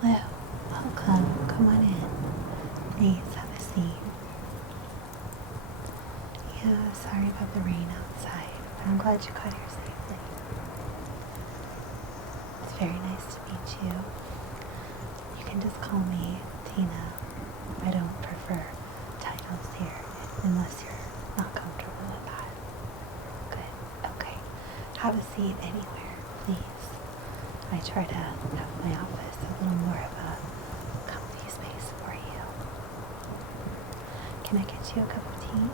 Hello, welcome, come on in. Please have a seat. Yeah, sorry about the rain outside, but I'm glad you got here safely. It's very nice to meet you. You can just call me Tina. I don't prefer titles here unless you're not comfortable with that. Good, okay. Have a seat anywhere, please. I try to have my office a little more of a comfy space for you. Can I get you a cup of tea?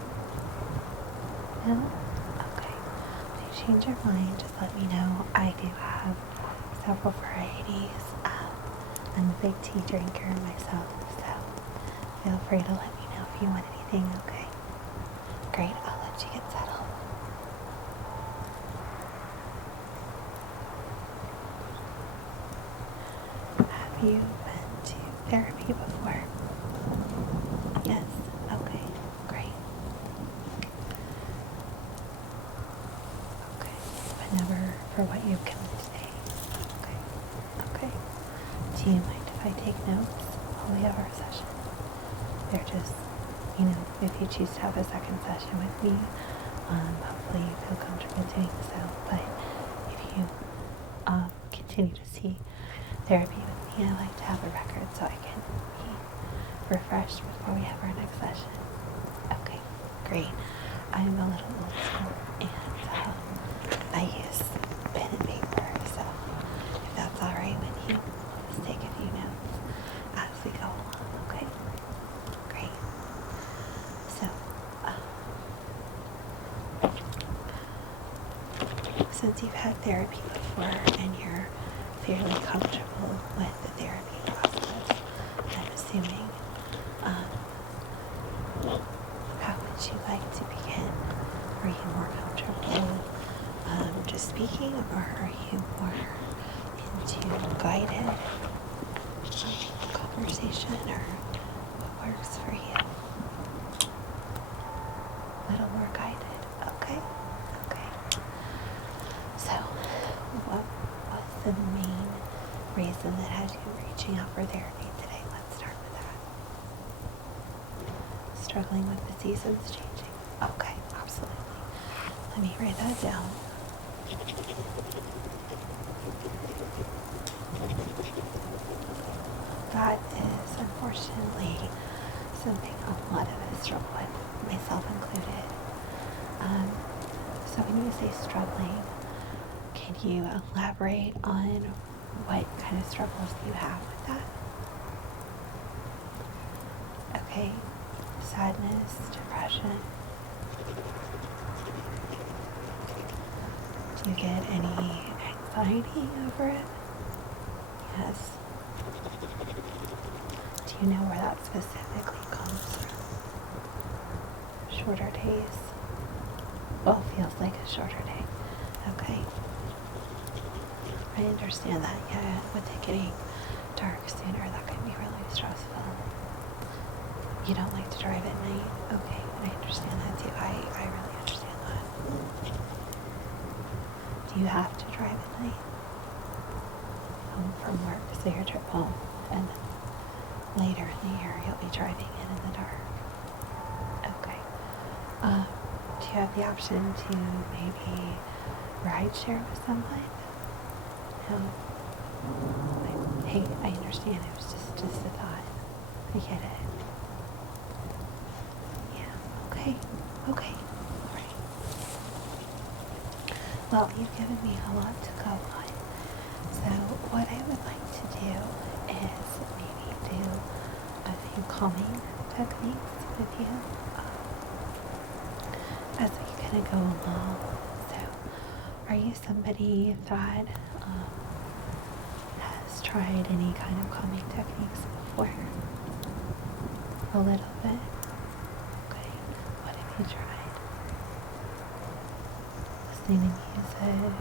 No? Okay. If you change your mind, just let me know. I do have several varieties. I'm a big tea drinker myself, so feel free to let me know if you want anything, okay? Great, I'll let you get settled. Have you been to therapy before? Yes? Okay, great. Okay, but never for what you've come today. Okay, okay. Do you mind if I take notes while we have our session? They're just, if you choose to have a second session with me, hopefully you feel comfortable doing so. But if you continue to see therapy with me, I like to have a record so I can be refreshed before we have our next session. Okay, great. I'm a little old school and I use pen and paper, so if that's alright with you, let's take a few notes as we go along, okay? Great. So, since you've had therapy before and you're fairly comfortable with the therapy process, I'm assuming, how would you like to begin? Are you more comfortable just speaking, or are you more into guided conversation, or what works for you? A little more guided, okay? Okay. So, what was the main reason that had you reaching out for therapy today? Let's start with that. Struggling with the seasons changing. Okay, absolutely. Let me write that down. That is unfortunately something a lot of us struggle with, myself included. So when you say struggling, can you elaborate on what kind of struggles you have with that? Okay, sadness, depression. Do you get any anxiety over it? Yes. Do you know where that specifically comes from? Shorter days? Well, feels like a shorter day. Okay. I understand that, yeah, with it getting dark sooner, that can be really stressful. You don't like to drive at night? Okay, I understand that too. I really understand that. Do you have to drive at night? Home from work, so your trip home, and then later in the year you'll be driving in the dark. Okay. Do you have the option to maybe ride share with someone? No? Hey, I understand. It was just a thought. I get it. Yeah. Okay. Okay. All right. Well, you've given me a lot to go on. So what I would like to do is maybe do a few calming techniques with you as we kind of go along. So are you somebody that has tried any kind of calming techniques before? A little bit? Okay. What have you tried? Listening to music?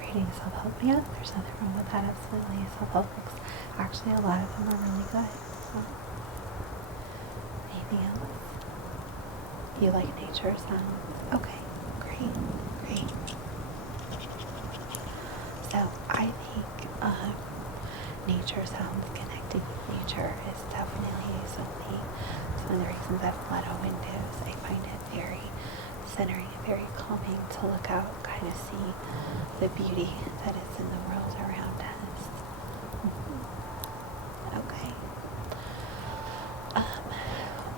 Reading self-help? Yeah, there's nothing wrong with that, absolutely. Self-help books, actually a lot of them are really good. So, anything else? You like nature sounds? Okay, great, great. So I think nature sounds, connecting with nature is definitely something. It's one of the reasons I've let out windows. I find it very centering, very calming to look out, kind of see the beauty that is in the world around us. Okay.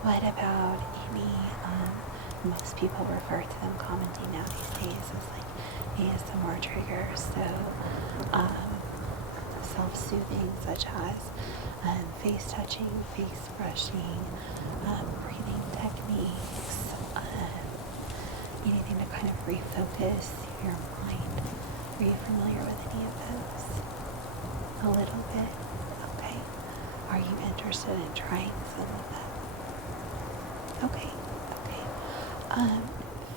What about any, most people refer to them commonly now these days as like ASMR triggers, so self-soothing, such as face touching, face brushing, breathing techniques, anything to kind of refocus your mind. Are you familiar with any of those? A little bit? Okay. Are you interested in trying some of them? Okay.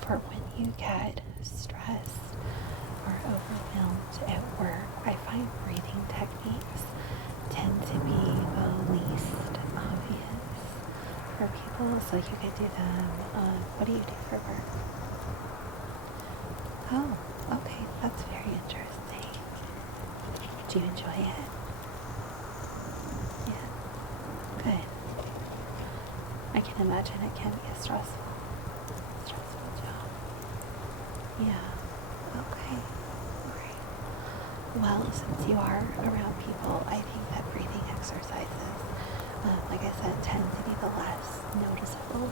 For when you get stressed or overwhelmed at work, I find breathing techniques tend to be the least obvious for people, so you could do them. What do you do for work? Oh, okay, that's very interesting. Do you enjoy it? Yeah, good. I can imagine it can be a stressful job. Yeah, okay, great. Well, since you are around people, I think that breathing exercises, like I said, tend to be the less noticeable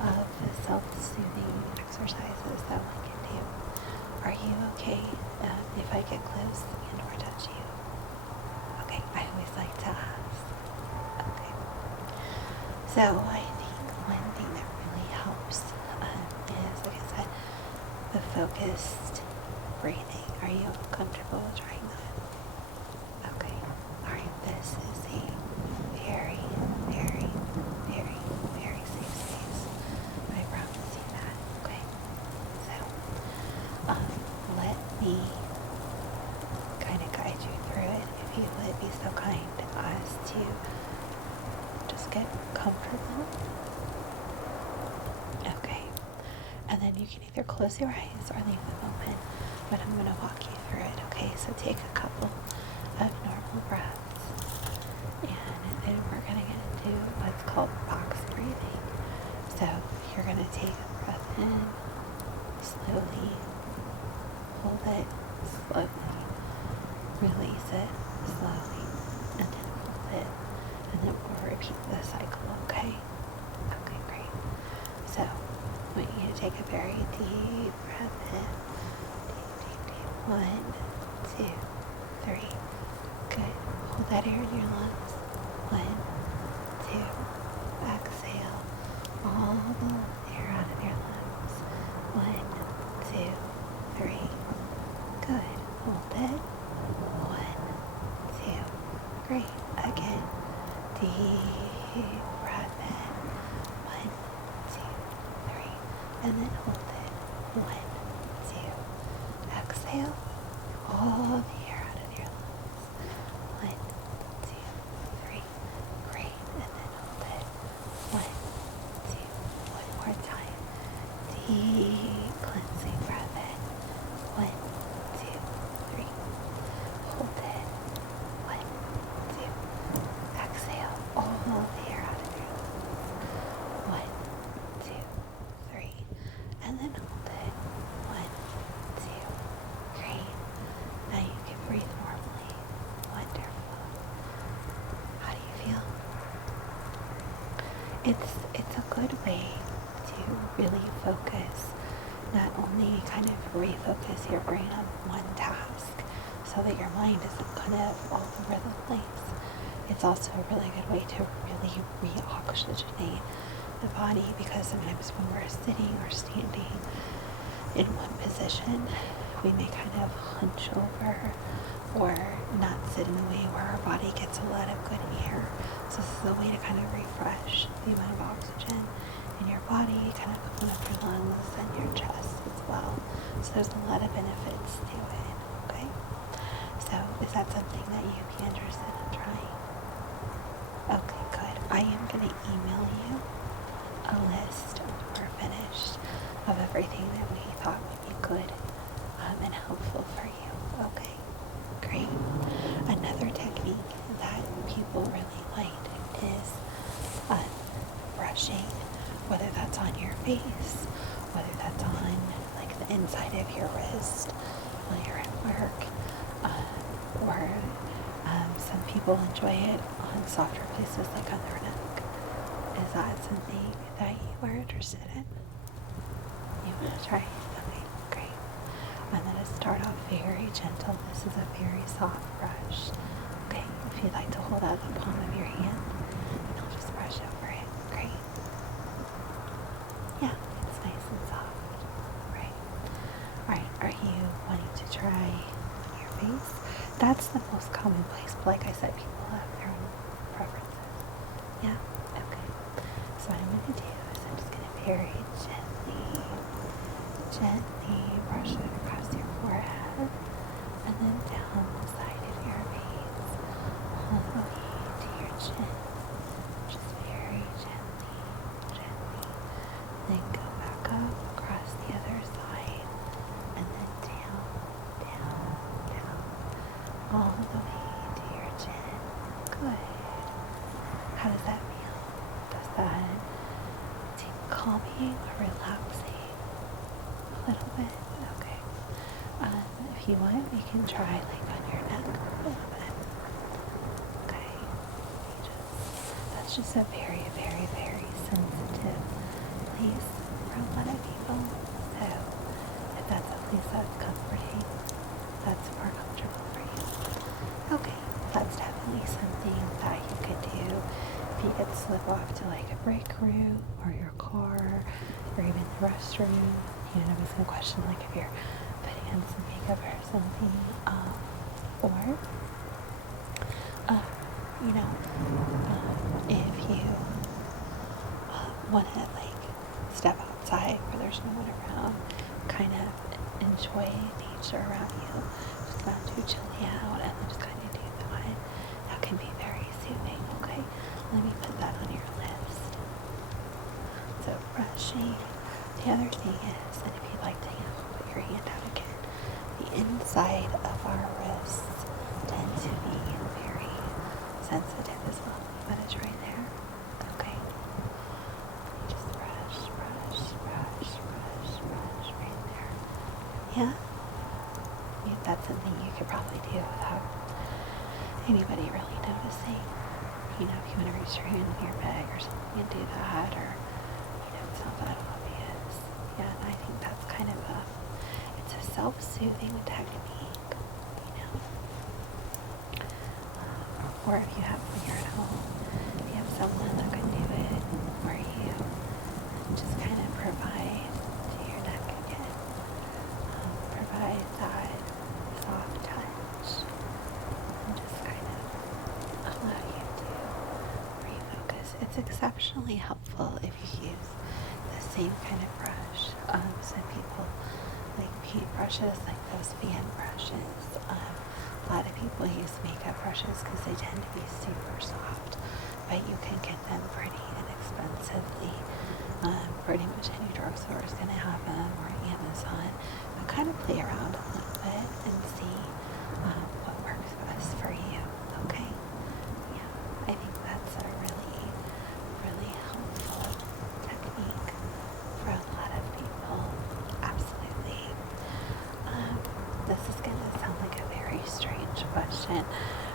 of the self-soothing exercises that one can do. Are you okay if I get close and or touch you? Okay, I always like to ask. Okay. So I think one thing that really helps is, like I said, the focused breathing. Are you comfortable trying that? Okay. Alright, this is a very, very, very, very safe space. I promise you that. Okay. So, let me kind of guide you through it, if you would be so kind as to just get comfortable. Okay. And then you can either close your eyes or leave them open, but I'm going to walk you through it. Okay, so take a couple of normal breaths, and then we're going to get into what's called box breathing. So you're going to take a breath in, slowly, hold it, slowly, release it, slowly, and then hold it, and then we'll repeat the cycle, okay? Okay, great. So I want you to take a very deep breath in. Deep. 1, 2, 3. Good. Hold that air in your lungs. 1, 2. Exhale. All the air out of your lungs. 1, 2, 3. Good. Hold it. 1, 2. Great. Again. Deep breath in. 1, 2, 3. And then hold it. 1, 2. Exhale. All the air out of your lungs. 1, 2, 3. Great. And then hold it. 1, 2. One more time. Deep cleansing breath in. 1, 2, 3. Hold it. 1, 2. Exhale all the air out of your lungs. 1, 2, 3. And then hold it. 1, 2. Great. Now you can breathe normally. Wonderful. How do you feel? It's a good way to really focus, not only kind of refocus your brain on one task so that your mind isn't kind of all over the place. It's also a really good way to really re-oxygenate the body, because sometimes when we're sitting or standing in one position, we may kind of hunch over or not sit in a way where our body gets a lot of good air. So this is a way to kind of refresh the amount of oxygen in your body, kind of open up your lungs and your chest as well. So there's a lot of benefits to it, okay? So is that something that you'd be interested in trying? Okay, good. I am going to email you a list when we're finished of everything that we thought would be good and helpful for you. Okay, great. Another technique face, whether that's on like the inside of your wrist while you're at work, or some people enjoy it on softer places like on their neck. Is that something that you are interested in? You want to try? Okay, great. I'm going to start off very gentle. This is a very soft brush. Okay, if you'd like to hold out the palm of your hand, and I'll just brush over it. Great. Yeah, it's nice and soft. Right. Alright, are you wanting to try your face? That's the most common place, but like I said, people have their own preferences. Yeah? Okay. So what I'm going to do is I'm just going to very gently brush it across your forehead and then down the side of your face all the way to your chin. Just very gently. Then go back up across the other side and then down, all the way to your chin. Good. How does that feel? Does that seem calming or relaxing? A little bit? Okay. If you want, you can try like on your neck a little bit. Okay. That's just a very, very, very sensitive place for a lot of people. So if that's a place that's comforting, that's more comfortable for you. Okay, that's definitely something that you could do if you could slip off to like a break room or your car or even the restroom. You know, I was going to question like if you're putting on some makeup or something, if you want to like step outside where there's no one around, kind of enjoy nature around you, just not too chilly out, and then just kind of do that can be very soothing. Okay, let me put that on your list. So brushing. The other thing is, and if you'd like to put your hand out again, the inside of our wrists tend to be very sensitive as well. You want to try there? Okay. Just brush right there. Yeah? That's something you could probably do without anybody really noticing. You know, if you want to reach your hand in your bag or something and do that, or, it's not that obvious. Yeah, and I think that's kind of it's a self-soothing technique, or if you have, when you're at home, if you have someone that can do it for you, just kind of provide to your neck again, provide that soft touch, and just kind of allow you to refocus. It's exceptionally helpful if you use the same kind of brush. Some people like paintbrushes, like those fan brushes. A lot of people use makeup brushes because they tend to be super soft, but you can get them pretty inexpensively. Pretty much any drugstore is going to have them, or Amazon. But kind of play around a little bit and see what works best for you. Okay? Yeah, I think that's a really, really helpful technique for a lot of people. Absolutely. This is going to sound like a very strange question,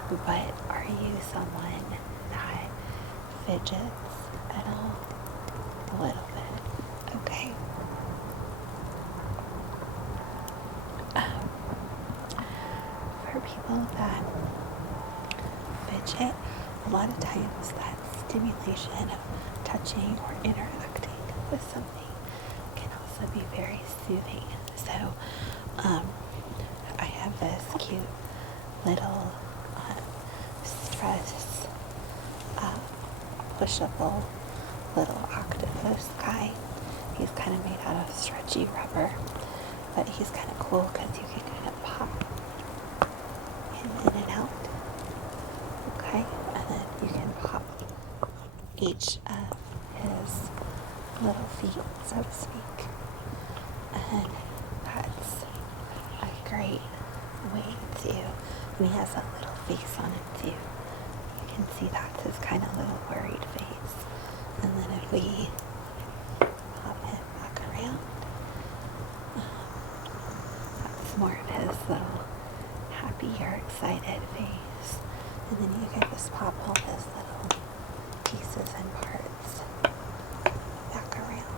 but are you someone that fidgets at all? A little bit. Okay. For people that fidget, a lot of times that stimulation of touching or interacting with something can also be very soothing. So, I have this cute little stress pushable little octopus guy. He's kind of made out of stretchy rubber, but he's kind of cool because you can kind of pop him in and out. Okay, and then you can pop each of his little feet, so to speak, and that's a great way to, and he has a little face on it too. You can see that's his kind of little worried face. And then if we pop him faded face, and then you can just pop all those little pieces and parts back around.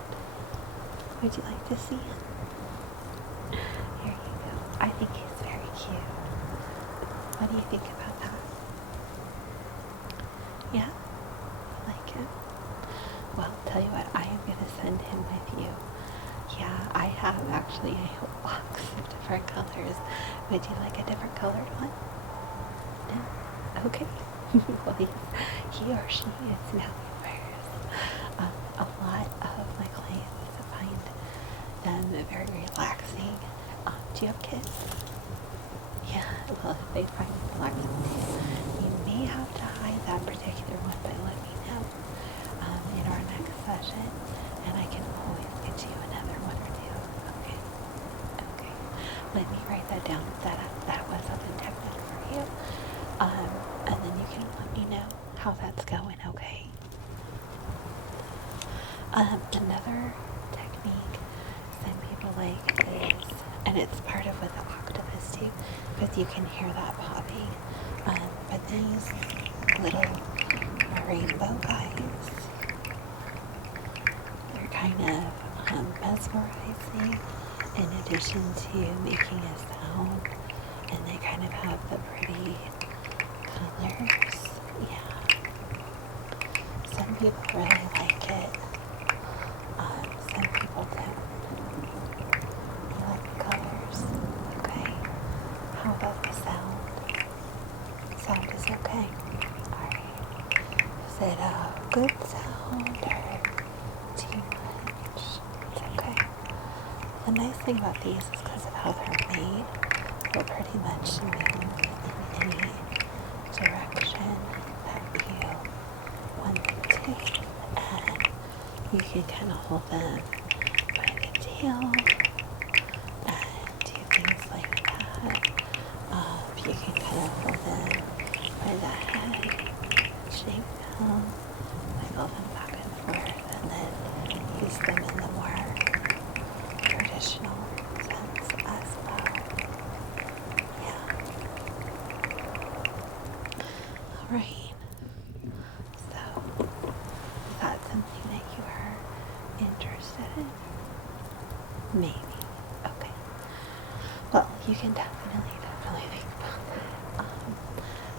Would you like to see it? Here you go. I think he's very cute. What do you think about that? Yeah? Like him? Well, tell you what, I am going to send him with you. Yeah, I have actually a whole box of different colors. Would you like a different colored one? No? Okay. Well, he or she is now yours. A lot of my clients find them very relaxing. Do you have kids? Yeah, well, if they find it relaxing too, you may have to hide that particular one, but let me know in our next session, and I can always get you another one or two. Okay. Okay. Let me write that down. That was something technical for you. And then you can let me know how that's going. Okay. Another technique some people like is, and it's part of what the octopus do, because you can hear that popping. But these little rainbow guys, they're kind of mesmerizing in addition to making a sound, and they kind of have the pretty colors. Yeah. Some people really like it. Some people don't. You like the colors? Okay. How about the sound? Sound is okay. Alright. Is it a good sound or too much? It's okay. The nice thing about these is because of how they're made, they'll pretty much move in any direction that you want them to. And you can kind of hold them by the tail and do things like that. You can kind of hold them by the head, shake them, wiggle them back and forth, and then use them in the more traditional sense as well. Yeah. All right. So, is that something that you are interested in? Maybe. Okay. Well, you can definitely think about it.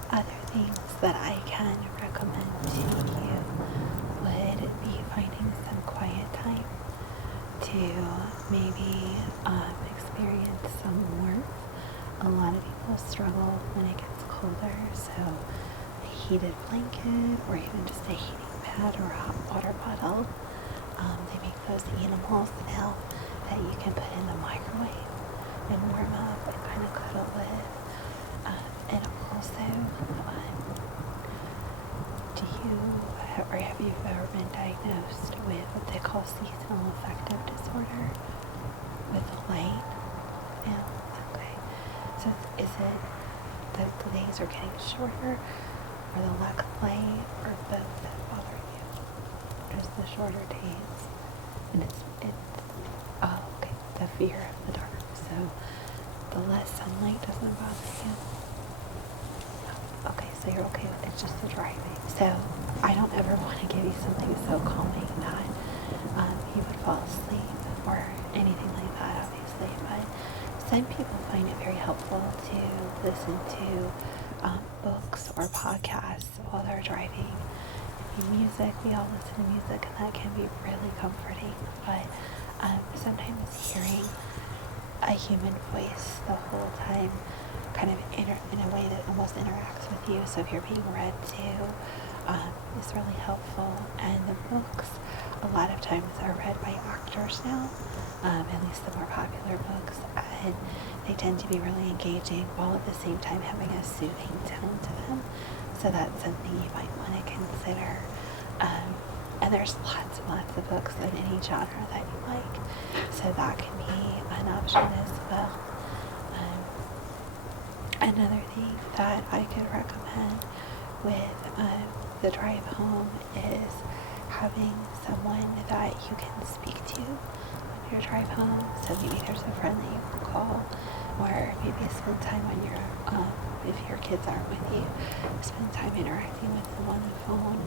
Other things that I can recommend to you would be finding some quiet time to maybe experience some warmth. A lot of people struggle when it gets colder, so a heated blanket or even just a heating pad or a hot water bottle. They make those animals now that you can put in the microwave and warm up and kind of cuddle with. And also, have you ever been diagnosed with what they call seasonal affective disorder with the light? No? Okay. So is it that the days are getting shorter, or the lack of light, or both that bother you? Just the shorter days? And it's oh, okay, the fear of the dark. So the less sunlight doesn't bother you? Okay, so you're okay with it, it's just the driving. So I don't ever want to give you something so calming that you would fall asleep or anything like that, obviously. But some people find it very helpful to listen to books or podcasts while they're driving. Music, we all listen to music, and that can be really comforting. But sometimes hearing a human voice the whole time kind of in a way that almost interacts with you. So if you're being read to, is really helpful. And the books, a lot of times, are read by actors now, at least the more popular books, and they tend to be really engaging while at the same time having a soothing tone to them. So that's something you might want to consider. And there's lots and lots of books in any genre that you like, so that can be an option as well. Another thing that I could recommend with the drive home is having someone that you can speak to when your drive home. So maybe there's a friend that you can call, or maybe spend time on your, if your kids aren't with you, spend time interacting with them on the phone.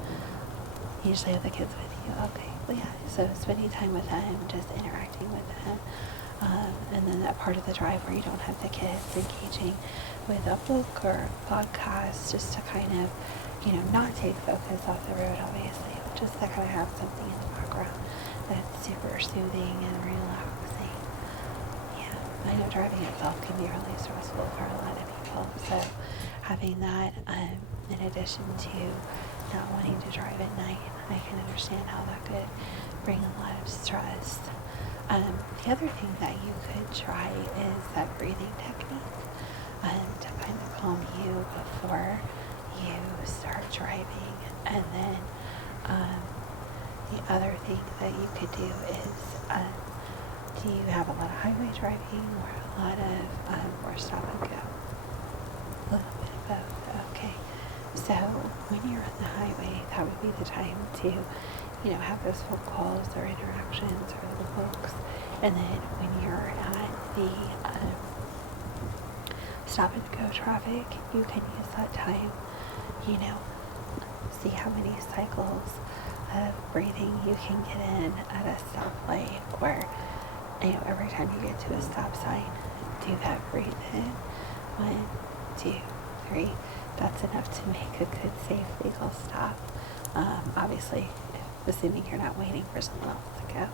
Usually have the kids with you. Okay, well, yeah, so spending time with them, just interacting with them. And then that part of the drive where you don't have the kids, engaging with a book or a podcast, just to kind of, not take focus off the road, obviously, but just to kind of have something in the background that's super soothing and relaxing. Yeah, I know driving itself can be really stressful for a lot of people, so having that, in addition to not wanting to drive at night, I can understand how that could bring a lot of stress. The other thing that you could try is that breathing technique to kind of calm you before you start driving. And then the other thing that you could do is, do you have a lot of highway driving or a lot of, or stop and go? A little bit of both, okay. So when you're on the highway, that would be the time to have those phone calls or interactions or little books. And then when you're at the stop and go traffic, you can use that time, see how many cycles of breathing you can get in at a stoplight, or, every time you get to a stop sign, do that breathe in. 1, 2, 3. That's enough to make a good, safe, legal stop. Obviously, assuming you're not waiting for someone else to go.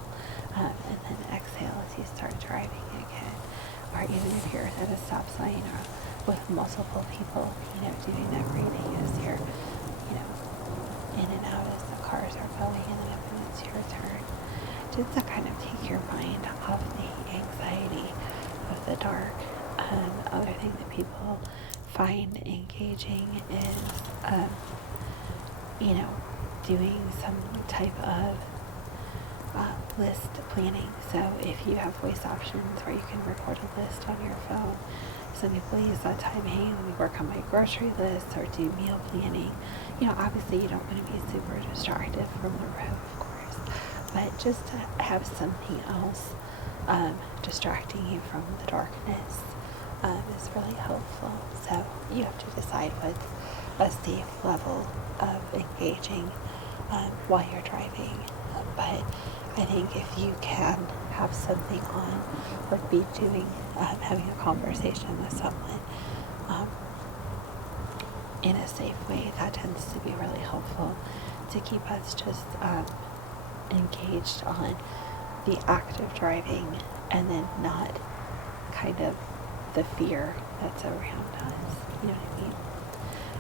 And then exhale as you start driving again. Or even if you're at a stop sign or with multiple people, doing that breathing as you're, in and out as the cars are going, and then when it's your turn. Just to kind of take your mind off the anxiety of the dark. Other thing that people find engaging is, doing some type of list planning. So if you have voice options where you can record a list on your phone, some people use that time, hey, let me work on my grocery list or do meal planning. Obviously you don't want to be super distracted from the road, of course, but just to have something else distracting you from the darkness is really helpful. So you have to decide what's a safe level of engaging while you're driving. But I think if you can have something on, or be doing, having a conversation with someone in a safe way, that tends to be really helpful to keep us just engaged on the act of driving, and then not kind of the fear that's around us, you know what I mean?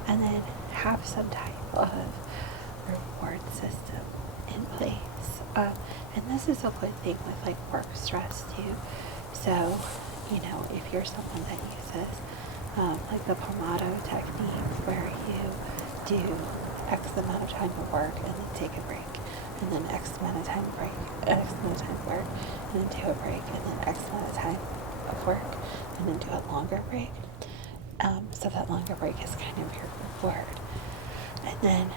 And then have some type of reward system in place. And this is a good thing with like work stress too. So, if you're someone that uses like the Pomodoro technique, where you do X amount of time of work and then take a break, and then X amount of time break, X amount of time of work, and then do a break, and then X amount of time of work, and then do a longer break. So that longer break is kind of your reward. And then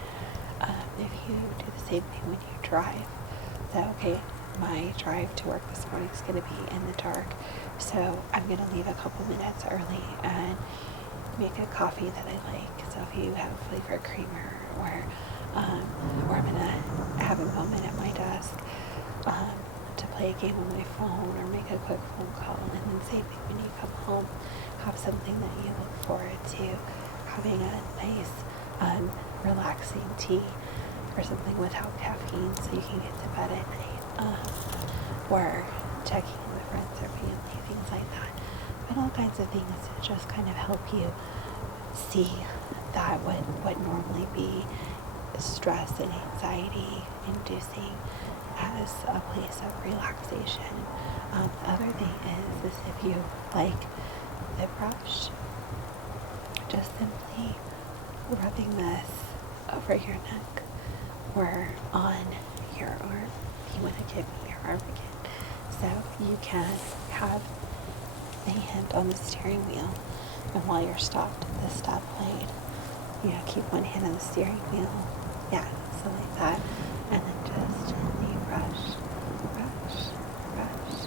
if you do the same thing when you drive, so okay, my drive to work this morning is going to be in the dark, so I'm going to leave a couple minutes early and make a coffee that I like. So if you have flavored creamer, or I'm going to have a moment at my desk to play a game on my phone or make a quick phone call, and then same thing when you come home, have something that you look forward to, having a nice relaxing tea or something without caffeine so you can get to bed at night, or checking in with friends or family, things like that. But all kinds of things to just kind of help you see that what normally be stress and anxiety inducing as a place of relaxation. The other thing is if you like the brush, just simply rubbing this over your neck or on your arm. If you want to give me your arm again, so you can have a hand on the steering wheel, and while you're stopped at the stoplight, keep one hand on the steering wheel, so like that, and then just gently brush, brush, brush,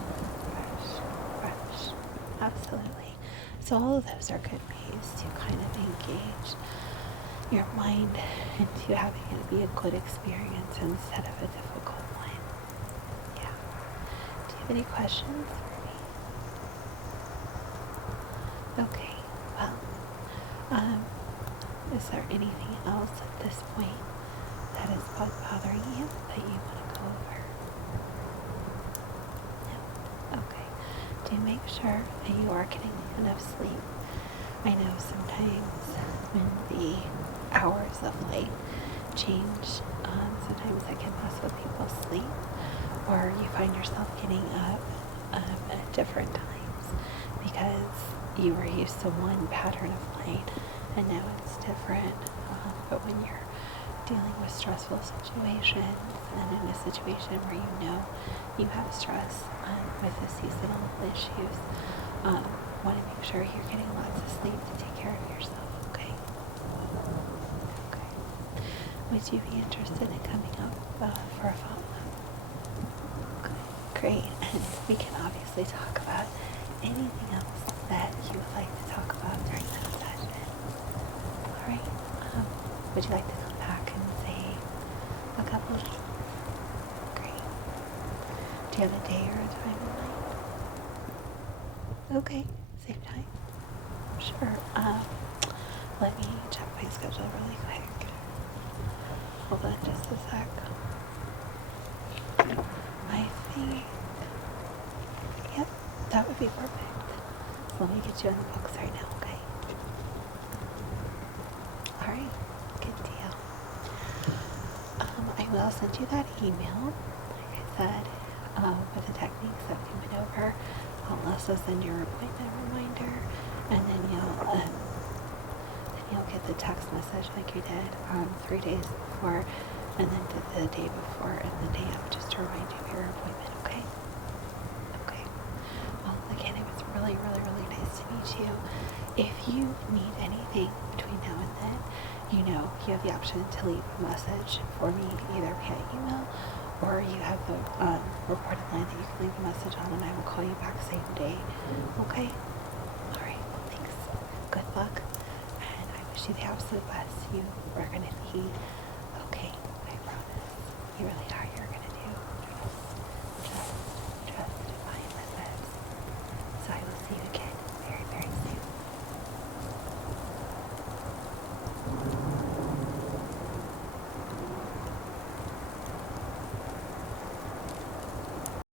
So all of those are good ways to kind of engage your mind into having it be a good experience instead of a difficult one. Yeah. Do you have any questions for me? Okay. Well, is there anything else at this point that is bothering you that you want to go over? No? Okay. Do make sure that you are getting enough sleep. I know sometimes when the hours of light change, sometimes it can mess with people's sleep, or you find yourself getting up at different times because you were used to one pattern of light and now it's different. But when you're dealing with stressful situations and in a situation where you know you have stress with the seasonal issues, want to make sure you're getting lots of sleep to take care of yourself, okay? Okay. Would you be interested in coming up for a follow-up? Okay, great. And we can obviously talk about anything else that you would like to talk about during that session. All right. Would you like to come back in, say, a couple of weeks? Great. Do you have a day or a time in mind? Okay. Same time? Sure. Let me check my schedule really quick. Hold on just a sec. I think, yep, that would be perfect. So let me get you in the books right now, okay? Alright, good deal. I will send you that email, like I said, with the techniques that we went over. I'll also send your appointment reminder, and then you'll get the text message like you did 3 days before, and then the day before and the day of, just to remind you of your appointment, okay? Okay. Well, again, it was really, really, really nice to meet you. If you need anything between now and then, you have the option to leave a message for me either via email, or you have the recorded line that you can leave a message on, and I will call you back same day. Okay? Alright, thanks. Good luck. And I wish you the absolute best. You are going to be okay. I promise. You really are.